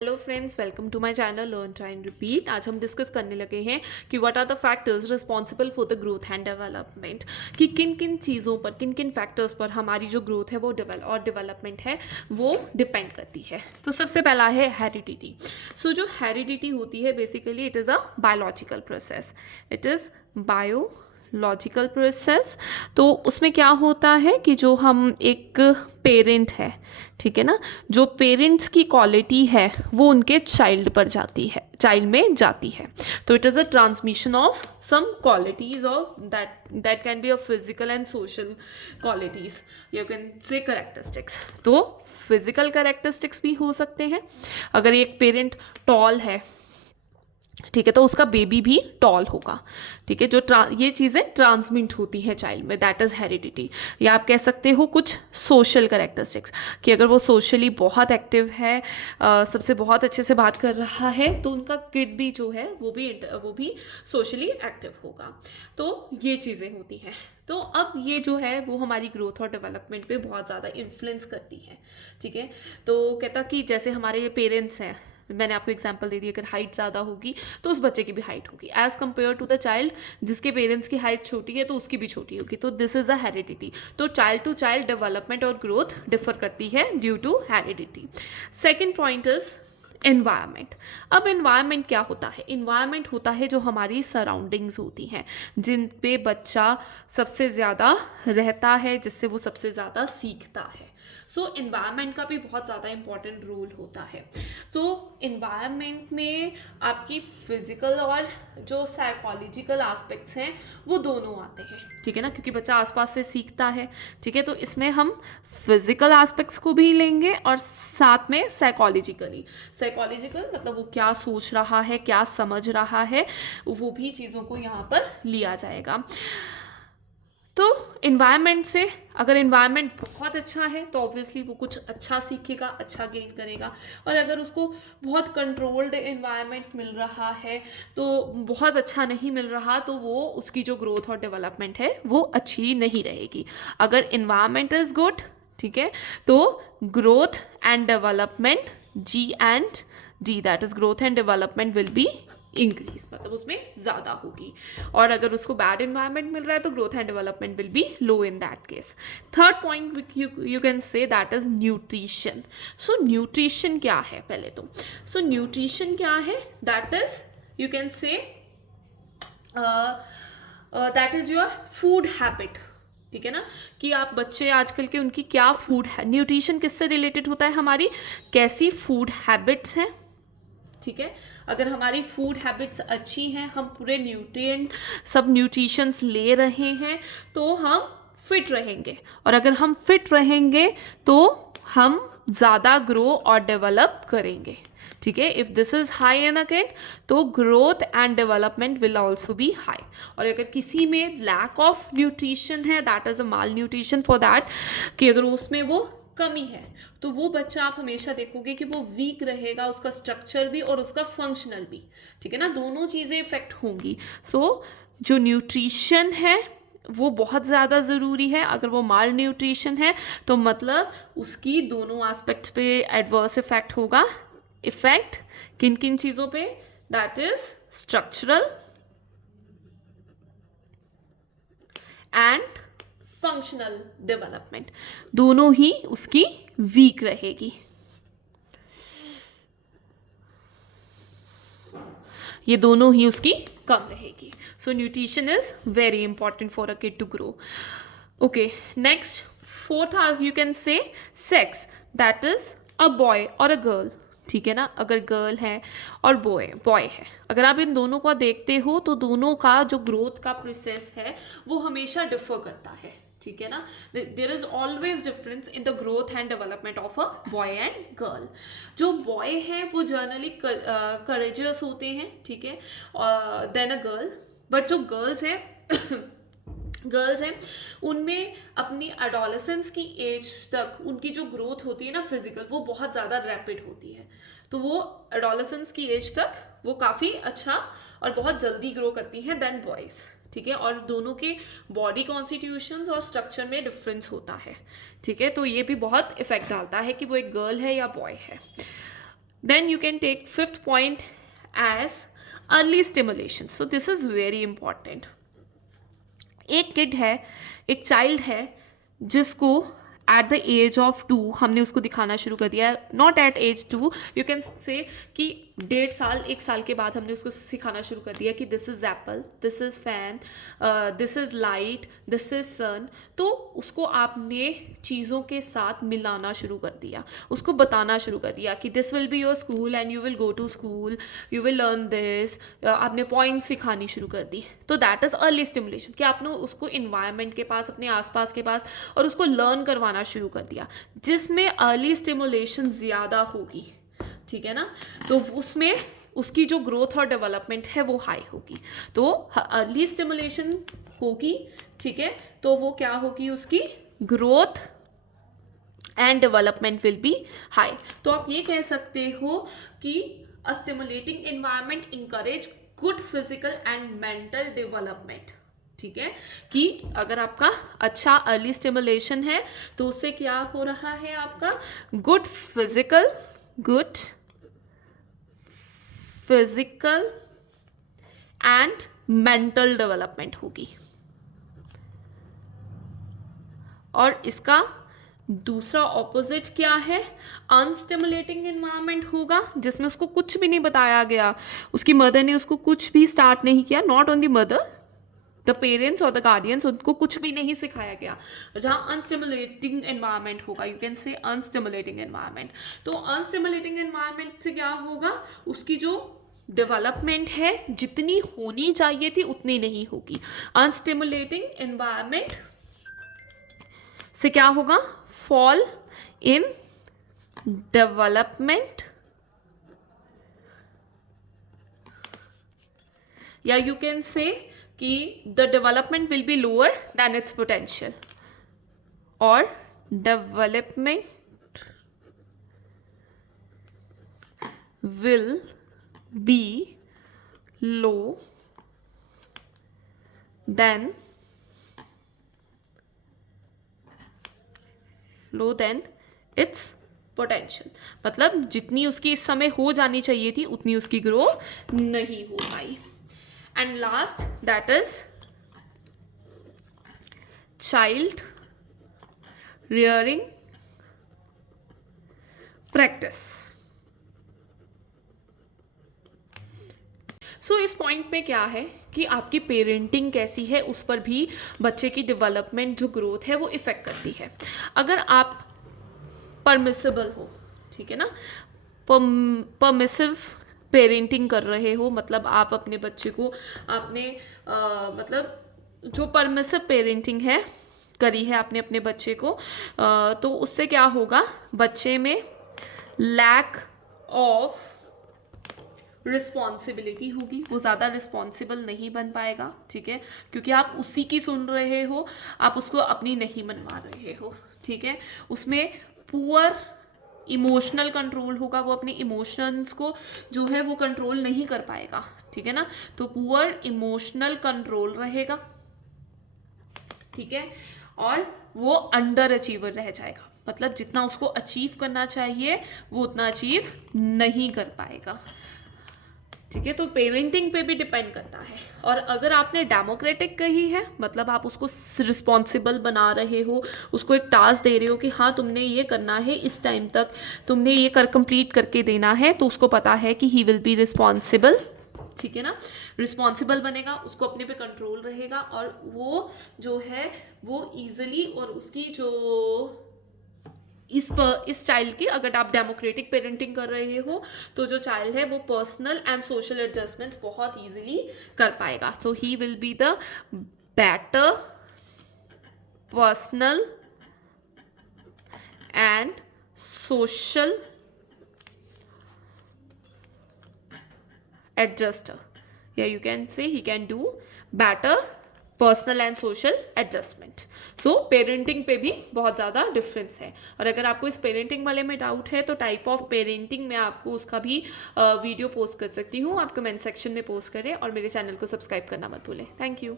Hello friends, welcome to my channel learn try and repeat. आज हम discuss करने लगे हैं कि what are the factors responsible for the growth and development, कि किन किन चीज़ों पर, किन किन फैक्टर्स पर हमारी जो ग्रोथ है वो डेवलपमेंट है वो डिपेंड करती है। तो सबसे पहला है हेरिडिटी। सो जो हेरिडिटी होती है basically it is a biological process. It is biological process. तो उसमें क्या होता है कि जो हम एक पेरेंट है, ठीक है ना, जो पेरेंट्स की क्वालिटी है वो उनके चाइल्ड पर जाती है, चाइल्ड में जाती है। तो it is a transmission of some qualities of that can be a physical and social qualities, you can say characteristics. तो फिजिकल करेक्टरिस्टिक्स भी हो सकते हैं। अगर एक पेरेंट टॉल है, ठीक है, तो उसका बेबी भी टॉल होगा। ठीक है, जो ये चीज़ें ट्रांसमिट होती हैं चाइल्ड में, दैट इज़ हेरिडिटी। या आप कह सकते हो कुछ सोशल करेक्टरिस्टिक्स, कि अगर वो सोशली बहुत एक्टिव है, सबसे बहुत अच्छे से बात कर रहा है, तो उनका किड भी जो है वो भी सोशली एक्टिव होगा। तो ये चीज़ें होती हैं। तो अब ये जो है वो हमारी ग्रोथ और डेवलपमेंट पे बहुत ज़्यादा इन्फ्लुएंस करती है। ठीक है, तो कहता कि जैसे हमारे पेरेंट्स हैं, मैंने आपको एग्जांपल दे दी, अगर हाइट ज़्यादा होगी तो उस बच्चे की भी हाइट होगी as compare to the child जिसके पेरेंट्स की हाइट छोटी है, तो उसकी भी छोटी होगी। तो दिस इज़ अ हेरिडिटी। तो चाइल्ड टू चाइल्ड डेवलपमेंट और ग्रोथ डिफर करती है due to heredity. Second point is environment. अब एनवायरमेंट क्या होता है? एनवायरमेंट होता है जो हमारी सराउंडिंग्स होती हैं, जिन पे बच्चा सबसे ज़्यादा रहता है, जिससे वो सबसे ज़्यादा सीखता है। सो एनवायरनमेंट का भी बहुत ज़्यादा इंपॉर्टेंट रोल होता है। तो एनवायरनमेंट में आपकी फिजिकल और जो साइकोलॉजिकल एस्पेक्ट्स हैं वो दोनों आते हैं। ठीक है ना, क्योंकि बच्चा आसपास से सीखता है। ठीक है, तो इसमें हम फिजिकल एस्पेक्ट्स को भी लेंगे और साथ में साइकोलॉजिकल मतलब वो क्या सोच रहा है, क्या समझ रहा है, वो भी चीज़ों को यहाँ पर लिया जाएगा। तो इन्वायरमेंट से, अगर इन्वायरमेंट बहुत अच्छा है तो ऑब्वियसली वो कुछ अच्छा सीखेगा, अच्छा गेन करेगा। और अगर उसको बहुत कंट्रोल्ड इन्वायरमेंट मिल रहा है, तो बहुत अच्छा नहीं मिल रहा, तो वो उसकी जो ग्रोथ और डेवलपमेंट है वो अच्छी नहीं रहेगी। अगर इन्वायरमेंट इज़ गुड, ठीक है, तो growth and development, G&D, that is growth and development will be increase, मतलब उसमें ज़्यादा होगी। और अगर उसको बैड इन्वायरमेंट मिल रहा है तो growth and development will be low in that case. Third point you can say that is nutrition. So nutrition क्या है पहले तो? सो न्यूट्रिशन क्या है? That is, you can say that is your food habit. ठीक है ना, कि आप बच्चे आजकल के उनकी क्या फूड है, न्यूट्रिशन किससे रिलेटेड होता है? हमारी कैसी फूड हैबिट्स हैं। ठीक है, अगर हमारी फूड हैबिट्स अच्छी हैं, हम पूरे न्यूट्रिएंट सब न्यूट्रिशंस ले रहे हैं, तो हम फिट रहेंगे। और अगर हम फिट रहेंगे तो हम ज़्यादा ग्रो और डेवलप करेंगे। ठीक है, if this is high in a kid, तो growth and development will also be high. और अगर किसी में लैक ऑफ न्यूट्रिशन है, that is a malnutrition for that, कि अगर उसमें वो कमी है, तो वो बच्चा आप हमेशा देखोगे कि वो वीक रहेगा, उसका स्ट्रक्चर भी और उसका फंक्शनल भी। ठीक है ना, दोनों चीज़ें इफेक्ट होंगी। सो जो न्यूट्रिशन है वो बहुत ज़्यादा ज़रूरी है। अगर वो माल न्यूट्रिशन है तो मतलब उसकी दोनों एस्पेक्ट पे एडवर्स इफेक्ट होगा। इफेक्ट किन किन चीज़ों पे? That is structural and functional development, दोनों ही उसकी वीक रहेगी। ये दोनों ही उसकी कम रहेगी। So nutrition is very important for a kid to grow. Okay, next fourth you can say sex, that is a boy और अ गर्ल। ठीक है ना, अगर गर्ल है और बॉय है, अगर आप इन दोनों को देखते हो तो दोनों का जो ग्रोथ का प्रोसेस है वो हमेशा डिफर करता है। ठीक है ना, there is always difference in the growth and development of a boy and girl. जो बॉय है वो जर्नली करेजियस होते हैं, ठीक है, देन अ गर्ल। बट जो गर्ल्स हैं उनमें अपनी एडोलेसेंस की एज तक उनकी जो ग्रोथ होती है ना फिजिकल, वो बहुत ज़्यादा रैपिड होती है। तो वो एडोलेसेंस की एज तक वो काफ़ी अच्छा और बहुत जल्दी ग्रो करती हैं देन बॉयज़। ठीक है, और दोनों के बॉडी कॉन्स्टिट्यूशंस और स्ट्रक्चर में डिफरेंस होता है। ठीक है, तो ये भी बहुत इफेक्ट डालता है कि वो एक गर्ल है या बॉय है। Then you can take fifth point as early stimulation. So this is very important. एक किड है, एक चाइल्ड है जिसको एट द एज ऑफ 2 हमने उसको दिखाना शुरू कर दिया, not at age 2, you can say कि 1.5 साल 1 साल के बाद हमने उसको सिखाना शुरू कर दिया कि this is Apple, this is fan, this is light, this is सन. तो उसको आपने चीज़ों के साथ मिलाना शुरू कर दिया, उसको बताना शुरू कर दिया कि this will be your school and you will go to school, you will learn this. आपने पॉइंट्स सिखानी शुरू कर दी. तो दैट इज़ अर्ली स्टिमुलेशन कि आपने उसको इन्वायरमेंट के पास, अपने आसपास के पास और उसको लर्न करवाना शुरू कर दिया, जिसमें अर्ली स्टिमुलेशन ज़्यादा होगी. ठीक है ना. तो उसमें उसकी जो ग्रोथ और डेवलपमेंट है वो हाई होगी. तो अर्ली स्टिमुलेशन होगी. ठीक है. तो वो क्या होगी, उसकी growth and development will be high. तो आप ये कह सकते हो कि a stimulating environment encourage good physical and mental development. ठीक है. कि अगर आपका अच्छा अर्ली स्टिमुलेशन है तो उससे क्या हो रहा है, आपका good physical and mental development होगी. और इसका दूसरा ऑपोजिट क्या है, अनस्टिमुलेटिंग एनवायरनमेंट होगा जिसमें उसको कुछ भी नहीं बताया गया, उसकी मदर ने उसको कुछ भी स्टार्ट नहीं किया, not only mother, the parents और द गार्डियंस, उनको कुछ भी नहीं सिखाया गया. जहाँ अनस्टिमुलेटिंग एनवायरनमेंट होगा, यू कैन से अनस्टिमुलेटिंग एनवायरनमेंट. तो अनस्टिमुलेटिंग एनवायरनमेंट से क्या होगा, उसकी जो डेवलपमेंट है जितनी होनी चाहिए थी उतनी नहीं होगी. अनस्टिमुलेटिंग एनवायरनमेंट से क्या होगा, फॉल इन डेवलपमेंट, या यू कैन से कि the development will be lower than its potential, और development will be low than its potential. मतलब जितनी उसकी इस समय हो जानी चाहिए थी उतनी उसकी ग्रो नहीं हो पाई. And last, that is child rearing practice. So इस पॉइंट पे क्या है कि आपकी पेरेंटिंग कैसी है उस पर भी बच्चे की डेवलपमेंट, जो ग्रोथ है वो इफ़ेक्ट करती है. अगर आप परमिसिबल हो, ठीक है ना, परमिसिव पेरेंटिंग कर रहे हो, मतलब आप अपने बच्चे को आपने मतलब जो परमिसिव पेरेंटिंग है करी है आपने अपने बच्चे को, तो उससे क्या होगा, बच्चे में लैक ऑफ रिस्पॉन्सिबिलिटी होगी, वो ज़्यादा रिस्पॉन्सिबल नहीं बन पाएगा. ठीक है. क्योंकि आप उसी की सुन रहे हो, आप उसको अपनी नहीं मनवा रहे हो. ठीक है. उसमें पुअर इमोशनल कंट्रोल होगा, वो अपने इमोशंस को जो है वो कंट्रोल नहीं कर पाएगा. ठीक है ना. तो पुअर इमोशनल कंट्रोल रहेगा. ठीक है. और वो अंडर अचीवर रह जाएगा, मतलब जितना उसको अचीव करना चाहिए वो उतना अचीव नहीं कर पाएगा. ठीक है. तो पेरेंटिंग पे भी डिपेंड करता है. और अगर आपने डेमोक्रेटिक कही है, मतलब आप उसको रिस्पॉन्सिबल बना रहे हो, उसको एक टास्क दे रहे हो कि हाँ तुमने ये करना है, इस टाइम तक तुमने ये कंप्लीट करके देना है, तो उसको पता है कि ही विल बी रिस्पॉन्सिबल. ठीक है ना. रिस्पॉन्सिबल बनेगा, उसको अपने पे कंट्रोल रहेगा, और वो जो है वो ईजिली, और उसकी जो इस चाइल्ड की, अगर आप डेमोक्रेटिक पेरेंटिंग कर रहे हो तो जो चाइल्ड है वो पर्सनल एंड सोशल एडजस्टमेंट्स बहुत इजीली कर पाएगा. So he will be the better personal and social adjuster. Yeah, you can say he can do better personal and social adjustment. So parenting पे भी बहुत ज़्यादा डिफरेंस है. और अगर आपको इस पेरेंटिंग वाले में डाउट है तो टाइप ऑफ पेरेंटिंग में आपको उसका भी वीडियो पोस्ट कर सकती हूँ. आप कमेंट सेक्शन में पोस्ट करें और मेरे चैनल को सब्सक्राइब करना मत भूलें. Thank you.